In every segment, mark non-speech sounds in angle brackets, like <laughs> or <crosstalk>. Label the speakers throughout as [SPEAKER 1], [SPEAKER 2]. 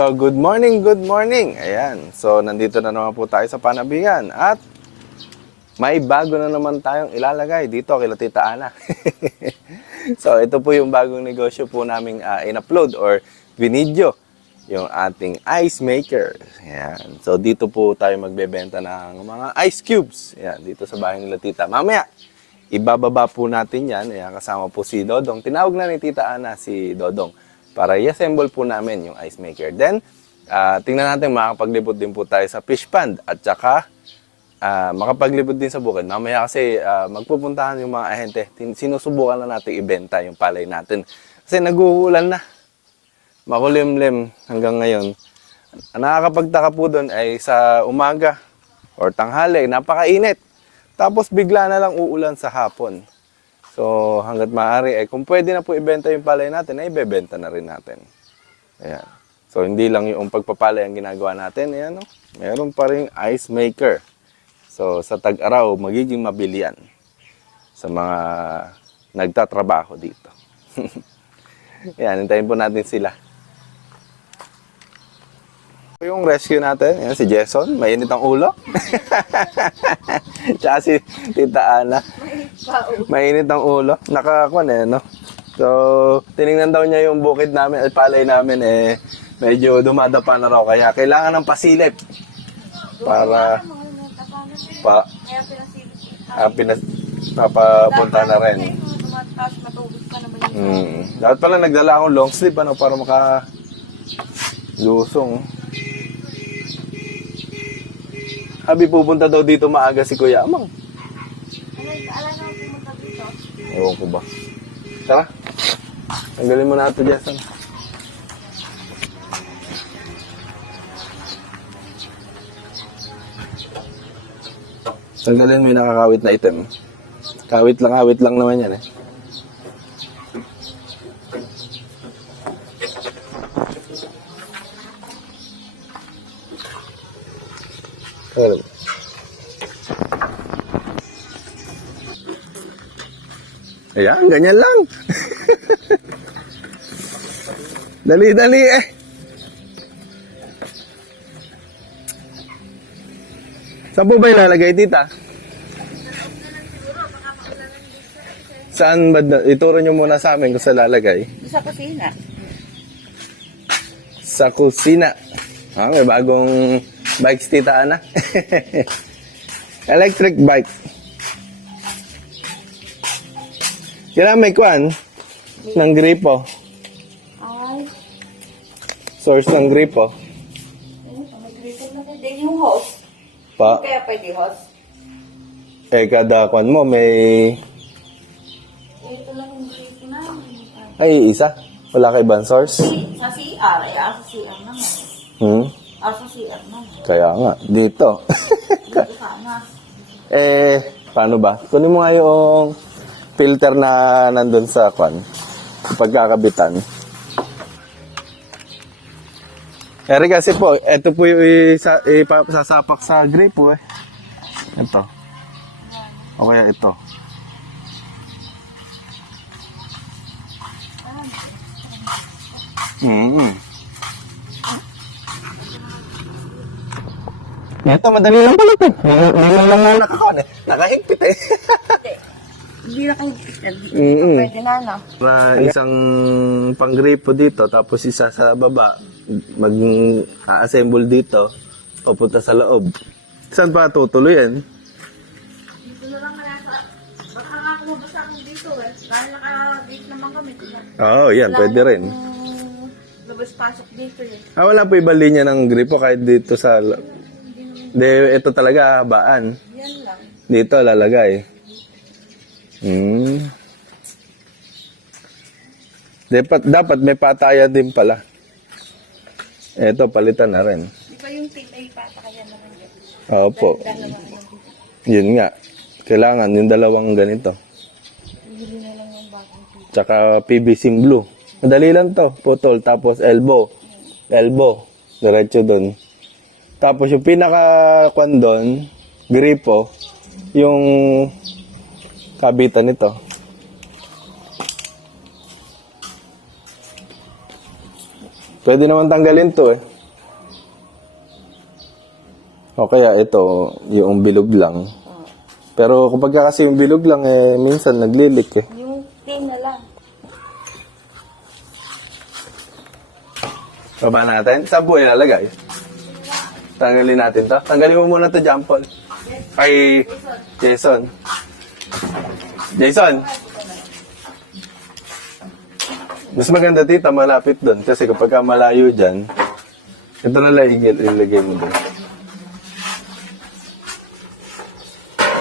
[SPEAKER 1] So, good morning, good morning. Ayan. So, nandito na naman po tayo sa Panabigan. At may bago na naman tayong ilalagay dito kay Tita Ana. <laughs> so, ito po yung bagong negosyo po naming ah, in-upload or binidyo. Yung ating ice maker. Ayan. So, dito po tayo magbebenta ng mga ice cubes. Ayan, dito sa bahay ni Tita. Mamaya, ibababa po natin yan. Ayan, kasama po si Dodong. Tinawag na ni Tita Ana si Dodong para i-assemble po namin yung ice maker. Then, ah, tingnan natin makakapaglibot din po tayo sa fish pond at saka ah, makapaglibot din sa bukid. Mamaya kasi ah, magpupuntahan yung mga ahente. Sinusubukan na natin ibenta yung palay natin. Kasi naguulan na. Makulimlim hanggang ngayon. Ang nakakapagtaka po doon ay sa umaga or tanghali, napakainit. Tapos bigla na lang uulan sa hapon. So hanggat maaari, eh, kung pwede na po ibenta yung palay natin, ay ibebenta na rin natin. Ayan. So hindi lang yung pagpapalay ang ginagawa natin, ayan, no? meron pa rin ice maker. So sa tag-araw, magiging mabilian sa mga nagtatrabaho dito. <laughs> Ayan, hintayin po natin sila. Yung rescue natin, yan si Jason, mainit ang ulo. <laughs> Tsaka si Tita Ana, mainit ang ulo. Nakakuan eh, no? So, tiningnan daw niya yung bukid namin at palay namin eh, medyo dumadapa na raw. Kaya kailangan ng pasilip para pa, ah, pinas, papapunta na rin. Hmm. Dapat pala nagdala akong long sleeve ano, para maka lusong. Habi pupunta daw dito maaga si Kuya Amang.
[SPEAKER 2] Alam.
[SPEAKER 1] Ewan ko ba. Tara. Tanggalin mo na ito, Jason. Tanggalin mo yung nakakawit na item. Kawit lang, kawit lang naman yan eh. Ganyan lang. <laughs> dali, dali eh. Saan po ba ilalagay, tita? Saan ba? Ituro nyo muna sa amin kung saan lalagay.
[SPEAKER 2] Sa kusina.
[SPEAKER 1] Sa kusina. Ah, may bagong bikes, tita Ana. <laughs> Electric bike. Kailangan may kwan ng gripo.
[SPEAKER 2] Ay,
[SPEAKER 1] Source ng gripo.
[SPEAKER 2] ano, mag-record na pwede. Yung host.
[SPEAKER 1] Pa,
[SPEAKER 2] Kaya pwede host.
[SPEAKER 1] eh, kada kwan mo may...
[SPEAKER 2] Ito lang yung dito na.
[SPEAKER 1] Ay, isa. Wala kay ibang source.
[SPEAKER 2] Sa CR, ay ah, sa CR naman.
[SPEAKER 1] Hmm?
[SPEAKER 2] Ah, sa CR naman.
[SPEAKER 1] Kaya nga, dito.
[SPEAKER 2] Dito sana. <laughs>
[SPEAKER 1] eh, paano ba? Kunin mo nga yung filter na nandun sa kwan. Pagkakabitan. Eri kasi po, ito po yung isa, ipasasapak sa gripo eh. Ito. O kaya ito. Mm. Ito, madali lang pala ito. Hindi lang lang nakakon eh. Nakahigpit eh. <laughs>
[SPEAKER 2] Hindi na kayo.
[SPEAKER 1] Mm-mm.
[SPEAKER 2] Pwede na, no?
[SPEAKER 1] Na isang panggripo dito, tapos isa sa baba, mag-assemble dito, papunta sa loob. Saan pa tutuloy yan?
[SPEAKER 2] Dito na lang kaya sa... Baka nga kumabas ako dito eh. Dahil naka-gate naman kami.
[SPEAKER 1] Oo, oh, yan, pwede rin.
[SPEAKER 2] Labas-pasok dito eh.
[SPEAKER 1] Ah, wala po iba linya ng gripo kahit dito sa... De, ito talaga, habaan.
[SPEAKER 2] Yan lang.
[SPEAKER 1] Dito, lalagay. Hmm. Dapat, dapat may patayan din pala. Ito, palitan na rin.
[SPEAKER 2] Di ba yung tip ay patakayan naman yun?
[SPEAKER 1] Opo. Yun nga. Kailangan yung dalawang ganito.
[SPEAKER 2] Bibili na lang yung bagong tip.
[SPEAKER 1] Tsaka PVC blue. Madali lang to. Putol. Tapos elbow. Elbow. Diretso dun. Tapos yung pinaka kwan doon, gripo, yung kabitan nito. Pwede naman tanggalin to eh. O kaya ito, yung bilog lang. Pero kapag ka kasi yung bilog lang eh, minsan naglilik eh.
[SPEAKER 2] Yung tin na lang.
[SPEAKER 1] Baba natin. Saan po ilalagay? Tanggalin natin to. Tanggalin mo muna to, Paul. Kay Jason. Jason! Mas maganda tita, malapit doon. Kasi kapag ka malayo dyan, ito na lang ilagay mo doon.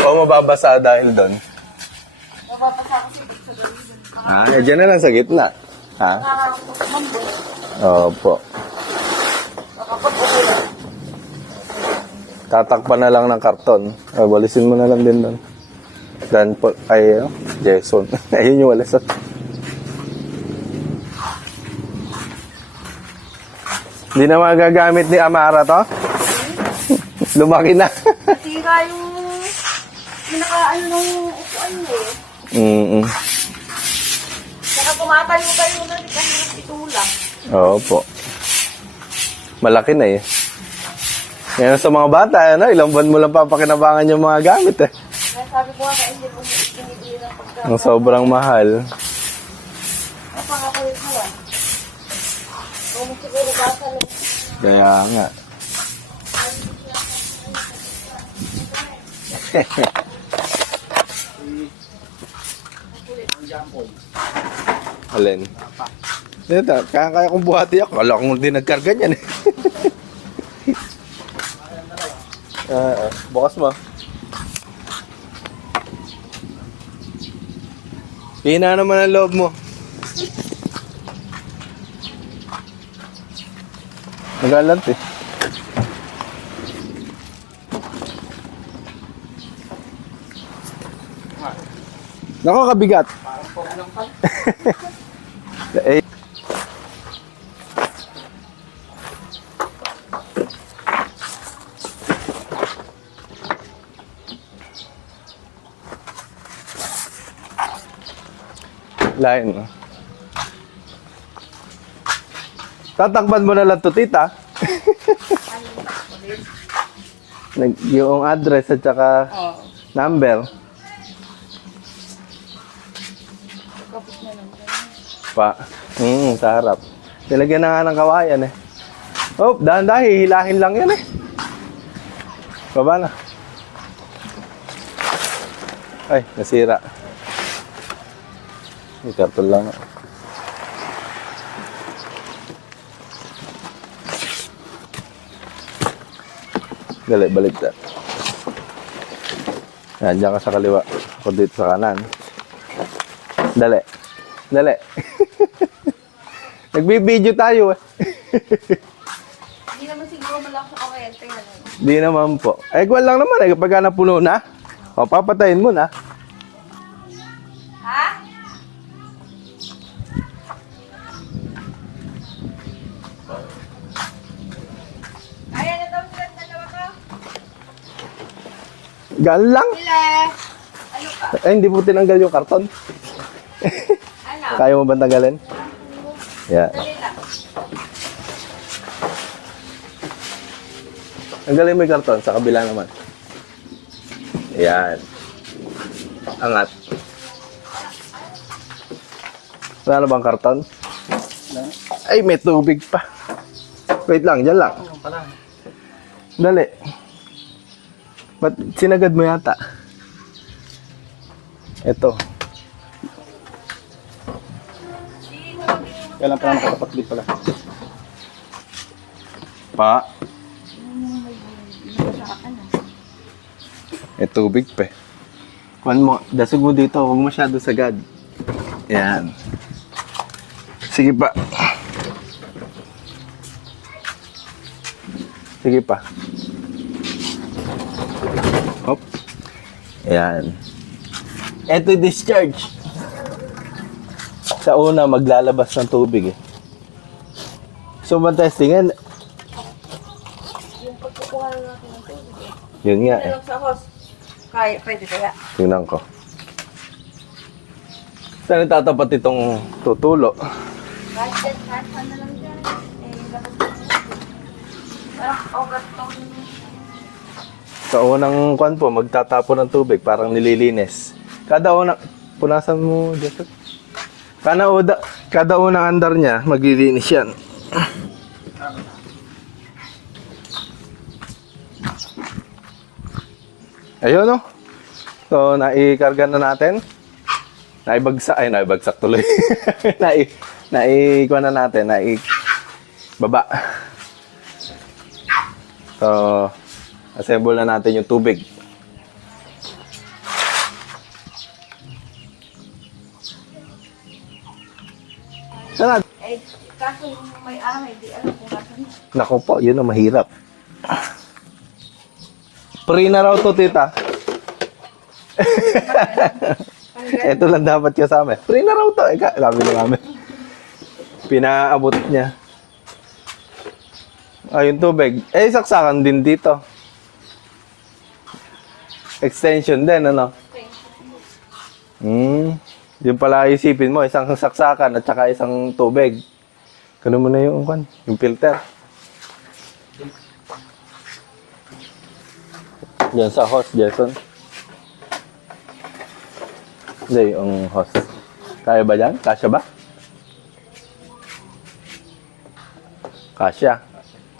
[SPEAKER 1] O mababasa dahil doon.
[SPEAKER 2] Mapapasa ko si Dick sa gawin.
[SPEAKER 1] Ah, eh, dyan na lang sa gitna. Ha? Opo. Tatakpan na lang ng karton. Ay, walisin mo na lang din doon. Dan po, ay, ano? Jason. <laughs> Ayun yung walisan. Hindi na magagamit ni Amara to? <laughs> Lumaki na. <laughs>
[SPEAKER 2] Sira yung pinaka ano nung upuan mo eh.
[SPEAKER 1] mm
[SPEAKER 2] Saka tumatayo-tayo na rin kahirap itulak.
[SPEAKER 1] Opo. Malaki na eh. Yan sa mga bata, ano, ilang buwan mo lang papakinabangan yung mga gamit eh.
[SPEAKER 2] Kaya sabi ko nga hindi mo itinitira pagka.
[SPEAKER 1] Ang sobrang mahal.
[SPEAKER 2] Napakakulit mo ah. Kung siguro basa lang.
[SPEAKER 1] Kaya nga. <laughs> Alin? Ito, kaya kaya kong buhati ako. Kala kong hindi nagkarga niyan eh. <laughs> Ah. bukas mo. Hina naman ang loob mo. Nagalant eh. Nako, kabigat. eh, <laughs> Lain, no? Tatakban mo na lang to, tita. <laughs> Nag- yung address at saka
[SPEAKER 2] Oo.
[SPEAKER 1] number. Pa. Hmm, sa harap. Nilagyan na nga ng kawayan eh. Oh, dahan-dahan, hihilahin lang yan eh. Baba na. Ay, nasira. May karton lang. Dali, balik na. Yan, dyan ka sa kaliwa. Ako dito sa kanan. Dali. Dali. <laughs> Nagbibideo tayo eh.
[SPEAKER 2] Hindi naman siguro malakas sa kuryente. Ano.
[SPEAKER 1] Di naman po. Eh, kwan lang naman eh. Kapag napuno na, o papatayin mo na.
[SPEAKER 2] Ha? Ayan na daw sila dalawa ka.
[SPEAKER 1] Gaan lang.
[SPEAKER 2] Sila. Ano ka?
[SPEAKER 1] Eh, hindi po tinanggal yung karton.
[SPEAKER 2] Ano? <laughs>
[SPEAKER 1] Kaya mo ba tanggalin? Yeah. Tanggalin mo yung karton sa kabila naman. Yan. Angat. Wala na bang karton? Ay, may tubig pa. Wait lang, dyan lang. Dali. Ba't sinagad mo yata? Ito.
[SPEAKER 3] Kaya lang pala nakatapat pala.
[SPEAKER 1] Pa. Eh, tubig pa eh. Mo, dasog mo dito, huwag masyado sagad. Yan. Sige pa. Sige pa. Ayan. Eto discharge. Sa una, maglalabas ng tubig eh. So, man testingan.
[SPEAKER 2] Yung pagkukuha natin ng tubig eh.
[SPEAKER 1] Yun nga eh.
[SPEAKER 2] Yung sa hose, kaya, pwede kaya.
[SPEAKER 1] Tingnan ko. Saan tatapat itong tutulo?
[SPEAKER 2] Kahit yan, kahit na lang dyan. Eh, labas na lang. Parang ogat to.
[SPEAKER 1] Sa unang kwan po, magtatapon ng tubig, parang nililinis. Kada unang, punasan mo, Jeffrey. Kada, uda, kada unang andar niya, maglilinis yan. Ayun, no? So, naikarga na natin. Naibagsak, ay, naibagsak tuloy. <laughs> Nai, naikuha na natin, nai, baba. So, assemble na natin yung tubig. Sana,
[SPEAKER 2] Eh, kaso may ari, di alam kung nasan.
[SPEAKER 1] Nako po, yun ang mahirap. Free na raw to, tita. Ito lang dapat kasama. Free na raw to. Eka, sabi na namin. Pinaabot niya. Ah, yung tubig. Eh, saksakan din dito. Extension din, ano? Hmm. Yung pala isipin mo, isang saksakan at saka isang tubig. Kano mo na yung, kwan, yung filter. Yan sa host, Jason. Hindi, yung host. Kaya ba yan? Kasya ba? Kasya.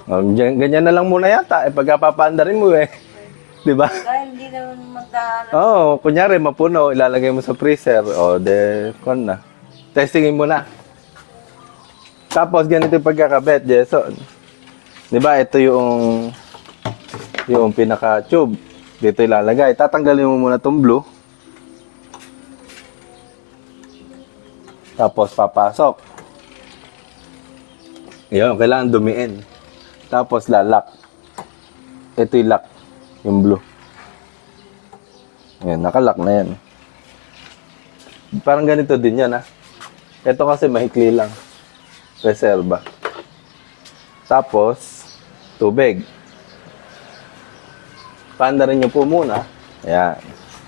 [SPEAKER 1] Um, ganyan, na lang muna yata. Eh, pagkapapaandarin mo eh. Di ba?
[SPEAKER 2] Dahil hindi naman magdaan.
[SPEAKER 1] Oo, oh, kunyari mapuno, ilalagay mo sa freezer. O, de, kon na. Testingin mo na. Tapos, ganito yung pagkakabit, Jason. Di ba, ito yung yung pinaka-tube. Dito ilalagay. Tatanggalin mo muna itong blue. Tapos, papasok. Yun, kailangan dumiin. Tapos, lalak. Ito yung lock. Yung blue. Yan, nakalock na yan. Parang ganito din yan, ha? Ito kasi mahikli lang. Reserva. Tapos, tubig. Paandarin nyo po muna. Ayan.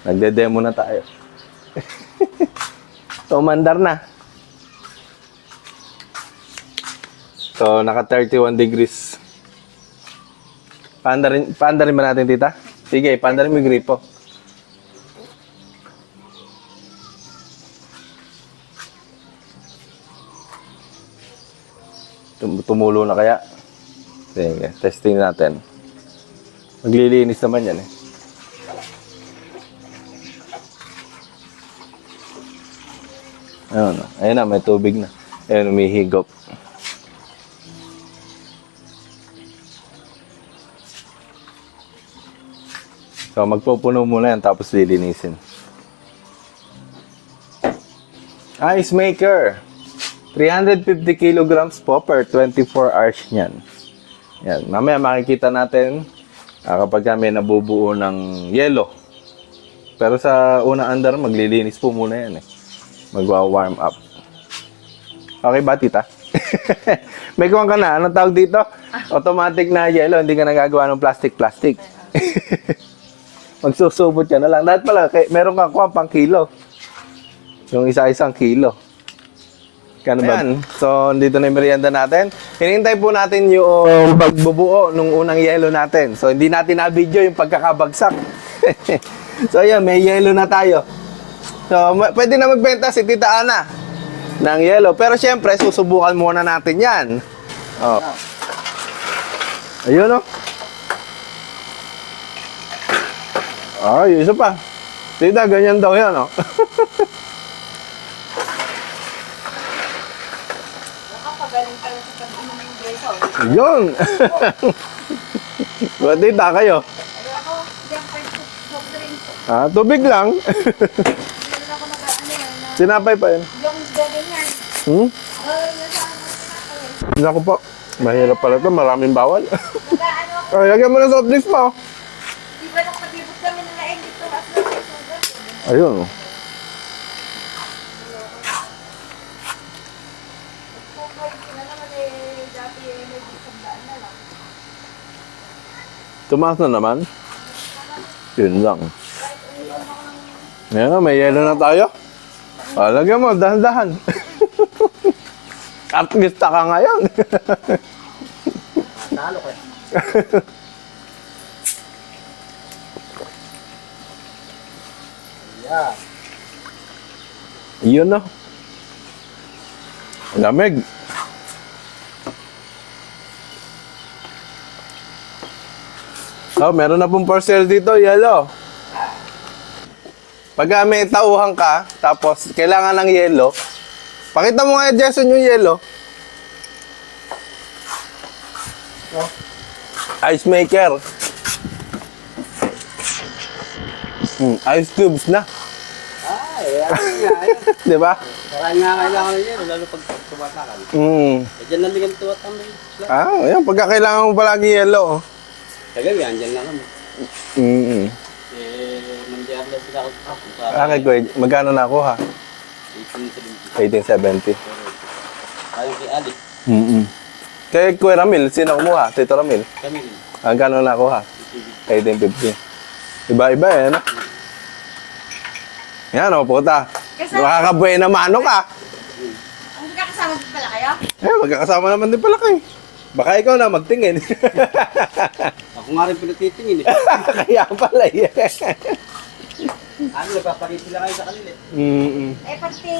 [SPEAKER 1] Nagde-demo na tayo. <laughs> so, mandar na. So, naka 31 degrees. Paandarin, paandarin ba natin, tita? Sige, paandarin mo yung gripo. Tum- Tumulo na kaya? Sige, testing natin. Maglilinis naman yan eh. Ayun, ayun na, may tubig na. Ayun, umihigop. So, magpupuno muna yan, tapos lilinisin. Ice maker. 350 kilograms po per 24 hours niyan. Yan. Mamaya makikita natin ah, kapag kami nabubuo ng yelo. Pero sa unang andar, maglilinis po muna yan eh. Magwa-warm up. Okay ba, tita? <laughs> May kuwang ka na. Anong tawag dito? Automatic na yelo. Hindi ka nagagawa ng plastic-plastic. <laughs> Magsusubot ka na lang. Dahil pala, kay, meron kang kuwang pang kilo. Yung isa-isang kilo. Kano ba? So, dito na yung merienda natin. Hinintay po natin yung pagbubuo nung unang yelo natin. So, hindi natin na-video yung pagkakabagsak. <laughs> so, ayan, may yelo na tayo. So, pwede na magbenta si Tita Ana ng yelo. Pero syempre, susubukan muna natin yan. Oh. Ayun, oh. Ay, isa pa. Tita, ganyan daw yan, oh.
[SPEAKER 2] Nakapagaling pala sa pag-inom ng Greysa.
[SPEAKER 1] Yun! <laughs> Ba't tita kayo?
[SPEAKER 2] Ako, diyan pa yung soft drink.
[SPEAKER 1] Ah, tubig lang.
[SPEAKER 2] Hindi ako nag-ano yan. na-
[SPEAKER 1] Sinapay pa yun.
[SPEAKER 2] Yung yan.
[SPEAKER 1] Hmm?
[SPEAKER 2] Oh, ano.
[SPEAKER 1] Naku po. Mahirap pala ito. Maraming bawal.
[SPEAKER 2] Nag-ano ako.
[SPEAKER 1] Ay, lagyan mo ng soft drinks mo.
[SPEAKER 2] Di ba nakapalibot kami ng laing dito as na may sugar?
[SPEAKER 1] Ayun.
[SPEAKER 2] Kung na naman eh, dati eh, may isang na lang.
[SPEAKER 1] Tumaas na naman. Yun lang. Ayan may yelo na tayo. Ah, lagyan mo, dahan-dahan. <laughs> Artista ka ngayon.
[SPEAKER 3] Talo ka. <laughs>
[SPEAKER 1] Yun no. Lamig. Oh, meron na pong sale dito, yellow. Pag may tauhan ka, tapos kailangan ng yellow, pakita mo nga, Jason, yung yellow. Ice maker. Hmm, ice cubes na.
[SPEAKER 3] Ah, <laughs> eh.
[SPEAKER 1] Di ba?
[SPEAKER 3] Parang nga kailangan niya, lalo pag tumatakan.
[SPEAKER 1] Mm.
[SPEAKER 3] Eh, dyan lang din ang tuwatambay.
[SPEAKER 1] Ah, ayan, pagka kailangan mo palagi yellow. oh.
[SPEAKER 3] Kagabi, andyan lang kami.
[SPEAKER 1] Mm-mm.
[SPEAKER 3] Eh, nandiyan lang sila ako sa
[SPEAKER 1] Ah, kay Kuya, magkano nakuha?
[SPEAKER 3] 1870.
[SPEAKER 1] 1870.
[SPEAKER 3] Ayun kay Ali.
[SPEAKER 1] Mm-mm. Kay Kuya Ramil, sino kumuha? Tito Ramil.
[SPEAKER 3] Kami rin.
[SPEAKER 1] Magkano nakuha? 1850. Iba-iba eh, no? Yan, o, puta.
[SPEAKER 2] Kasi-
[SPEAKER 1] Makakabuhay na mano ka.
[SPEAKER 2] Ang magkakasama din pala kayo?
[SPEAKER 1] Eh, magkakasama naman din pala kayo. Baka ikaw na magtingin. <laughs>
[SPEAKER 3] Ako nga rin pinatitingin eh.
[SPEAKER 1] Kaya pala eh.
[SPEAKER 3] Ano, nagpapakita sila kayo sa kanila eh.
[SPEAKER 1] Mm-mm.
[SPEAKER 2] Eh, pati...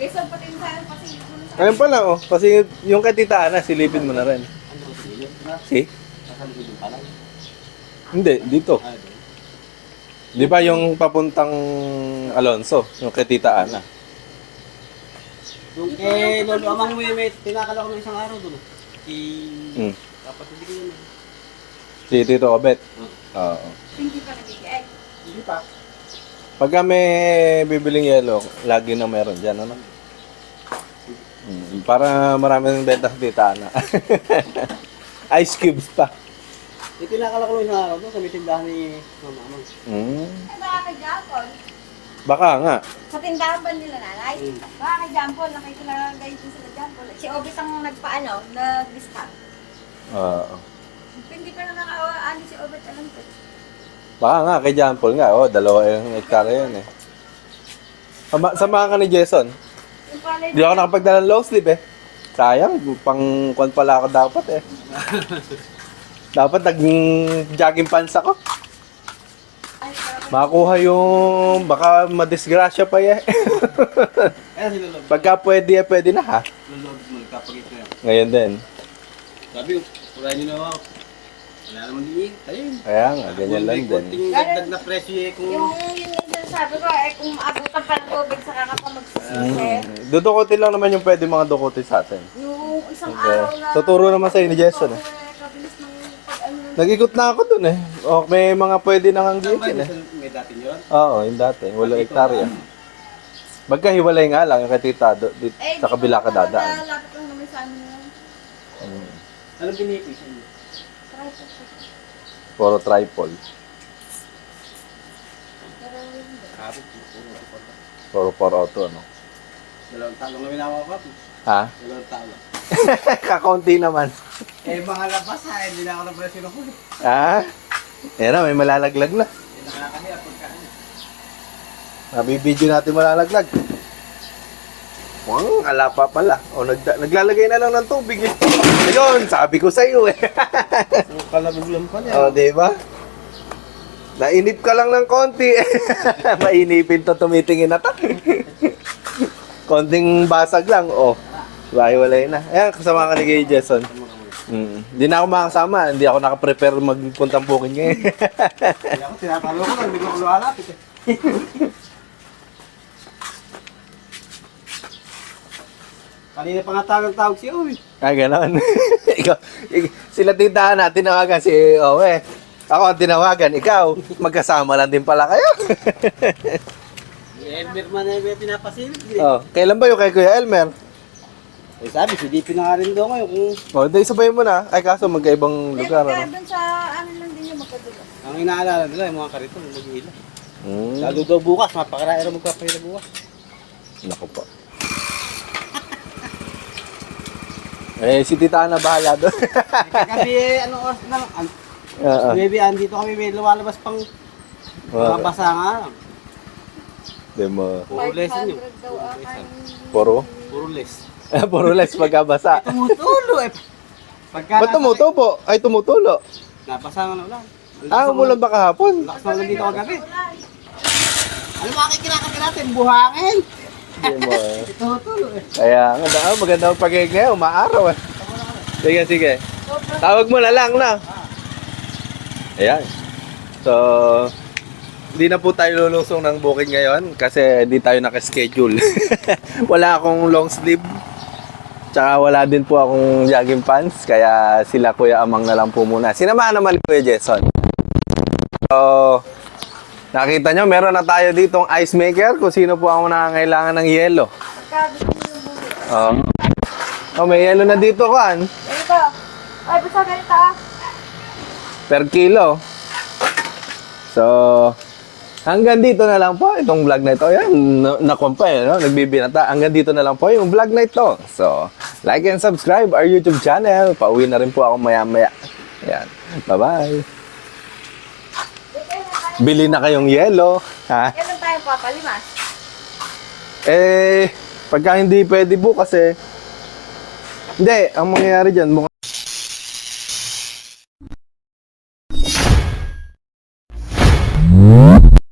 [SPEAKER 2] Gusto pati yung sa'yo, pati yung sa
[SPEAKER 1] Ayun pala, oh. Kasi yung kay Tita Ana, silipin mo na rin.
[SPEAKER 3] Ano sila? Na,
[SPEAKER 1] See?
[SPEAKER 3] Sasali ko yung pala.
[SPEAKER 1] Hindi, dito.
[SPEAKER 3] Ah, doon.
[SPEAKER 1] Di ba yung papuntang Alonso, yung kay Tita Ana?
[SPEAKER 3] Yung kay Lolo Amang may tinakala ko ng isang araw doon. Si...
[SPEAKER 1] Hmm.
[SPEAKER 3] Kapatid ko yun. eh.
[SPEAKER 1] Si Tito Obet.
[SPEAKER 3] Hmm.
[SPEAKER 1] Oo.
[SPEAKER 2] Hindi pa nabigay.
[SPEAKER 3] Hindi pa.
[SPEAKER 1] Pagka may bibiling yelo, lagi na meron dyan, ano? Mm, para marami ng benta sa Tita Ana. <laughs> Ice cubes pa.
[SPEAKER 3] Yung tinakala ko ng isang araw doon sa may tindahan ni Mama Amang.
[SPEAKER 1] Mm.
[SPEAKER 2] Eh, baka kay Jampol.
[SPEAKER 1] Baka nga.
[SPEAKER 2] Sa tindahan ba nila nanay?
[SPEAKER 3] Mm.
[SPEAKER 2] Baka kay Jampol, nakikilagay din sila Jampol. Si Obis ang nagpaano, nag-discount.
[SPEAKER 1] Oo.
[SPEAKER 2] Hindi pa na nakaaani si Obet, alam ko.
[SPEAKER 1] Baka nga, kay Paul nga. Oh, dalawa yung hektare yun eh. Sama, samahan ka ni Jason. Hindi ako nakapagdala ng long sleeve eh. Sayang, pang kwan pala ako dapat eh. <laughs> dapat naging jogging pants ako. Makakuha yung, baka madisgrasya pa eh. <laughs> Pagka pwede, eh, pwede na ha. Ngayon din.
[SPEAKER 3] Sabi ko, purahin nyo na ako. Wala naman din yun.
[SPEAKER 1] Kaya nga, ganyan lang din.
[SPEAKER 3] dagdag na presyo eh kung...
[SPEAKER 2] Yung yun yung sinasabi ko, eh kung maabutan pa ng tubig, saka ka pa magsisisi.
[SPEAKER 1] Dudukutin lang naman yung pwede mga dukutin sa atin.
[SPEAKER 2] Yung isang araw na...
[SPEAKER 1] Tuturo naman sa'yo ni Jason, eh.
[SPEAKER 2] eh. Kabilis ng pag-ano.
[SPEAKER 1] Nag-ikot na ako dun eh. O, may mga pwede nang
[SPEAKER 3] Saan ba
[SPEAKER 1] hanggitin eh.
[SPEAKER 3] May dati yun?
[SPEAKER 1] Oo, yung dati. Wala hektarya. Magkahiwalay nga lang yung kay tita do, dit,
[SPEAKER 2] Eh,
[SPEAKER 1] sa kabila ka
[SPEAKER 2] dito
[SPEAKER 1] dadaan.
[SPEAKER 2] Lapit lang naman sa amin yun.
[SPEAKER 1] Mm.
[SPEAKER 3] Anong binipis yun?
[SPEAKER 2] Try siya.
[SPEAKER 1] Puro tripod.
[SPEAKER 2] Pero hindi.
[SPEAKER 3] Kapit. puro.
[SPEAKER 1] Puro puro auto, ano.
[SPEAKER 3] Dalawang talo nga minawa ko.
[SPEAKER 1] Ha?
[SPEAKER 3] Dalawang talo. <laughs>
[SPEAKER 1] Kakaunti naman.
[SPEAKER 3] Eh, mga labas ha. Hindi na ako na ng huli.
[SPEAKER 1] Ha? Yan na, may malalaglag na.
[SPEAKER 3] Eh, nakakahiya pagka ano.
[SPEAKER 1] Nabibidyo natin malalaglag. Wang, ala pa pala. O, nagda- naglalagay na lang ng tubig eh. Ayun, sabi ko sa iyo eh. <laughs>
[SPEAKER 3] So, kalabuglam pa niya.
[SPEAKER 1] O, di ba? Nainip ka lang ng konti. <laughs> Mainipin to tumitingin na ta. Konting basag lang. O, walay na. Ayan, kasama ka ni Kay Jason. Mm. Hindi na ako makasama. Hindi ako nakaprepare magpuntang booking ngayon.
[SPEAKER 3] Kaya ako, tinatalo ko lang. Hindi ko lumalapit eh. <laughs> Kanina pa nga tawag-tawag si Owi.
[SPEAKER 1] ah, ganon. <laughs> ikaw, ik- sila tindahan na, tinawagan si Owe. Ako ang tinawagan, ikaw. Magkasama lang din pala kayo. <laughs>
[SPEAKER 3] Elmer man eh, may pinapasilip. Eh.
[SPEAKER 1] oh, kailan ba yung kay Kuya Elmer?
[SPEAKER 3] Eh, sabi, si DP na nga rin daw ngayon. Kung
[SPEAKER 1] Oh, di sabay mo na. Ay, kaso magkaibang lugar,
[SPEAKER 2] Kaya
[SPEAKER 1] ano?
[SPEAKER 2] doon sa amin lang din yung magkadulo.
[SPEAKER 3] ang inaalala nila, yung mga karito, mag-iila.
[SPEAKER 1] Hmm.
[SPEAKER 3] Lalo daw bukas, mapakaraira magpapahila bukas.
[SPEAKER 1] Naku po. <laughs> Eh, si Tita Ana bahala doon.
[SPEAKER 3] Kasi eh, ano oras na, an,
[SPEAKER 1] Oo.
[SPEAKER 3] maybe andito kami may lumalabas pang
[SPEAKER 1] Wala.
[SPEAKER 3] basa nga.
[SPEAKER 1] Di mo.
[SPEAKER 3] Puro lesson yun.
[SPEAKER 2] 500 daw ang.
[SPEAKER 1] Puro?
[SPEAKER 3] Puro les. <laughs>
[SPEAKER 1] Puro les pagkabasa.
[SPEAKER 3] Tumutulo eh. Pagka
[SPEAKER 1] Ba't tumutubo? Ay, tumutulo.
[SPEAKER 3] Napasa nga na ulan.
[SPEAKER 1] Ah, umulan ba kahapon?
[SPEAKER 3] Lakas na ulan dito kagabi. Ano mga kinakain natin? Buhangin.
[SPEAKER 1] Hindi <laughs> mo eh.
[SPEAKER 3] Eh.
[SPEAKER 1] Kaya nga, daw, maganda ang pagiging ngayon, umaaraw eh. Sige, sige. Tawag mo na lang na. Ayan. So, hindi na po tayo lulusong ng booking ngayon kasi di tayo nakaschedule. <laughs> wala akong long sleeve. Tsaka wala din po akong jogging pants. Kaya sila Kuya Amang na lang po muna. Sinamahan naman ni Kuya Jason. So, nakita nyo, meron na tayo ditong ice maker kung sino po ang nangangailangan ng yelo. Oh. Oh, may yelo na dito kan.
[SPEAKER 2] Ganito. Ay, basta ganito ah.
[SPEAKER 1] Per kilo. So, hanggang dito na lang po itong vlog na ito. Ayan, na- nakuha eh, no? nagbibinata. Hanggang dito na lang po yung vlog na ito. So, like and subscribe our YouTube channel. Pauwi na rin po ako maya-maya. Ayan. Bye-bye. Bili na kayong yelo. Ha?
[SPEAKER 2] Kailan tayo papalimas?
[SPEAKER 1] Eh, pagka hindi pwede po kasi, hindi, ang mangyayari dyan,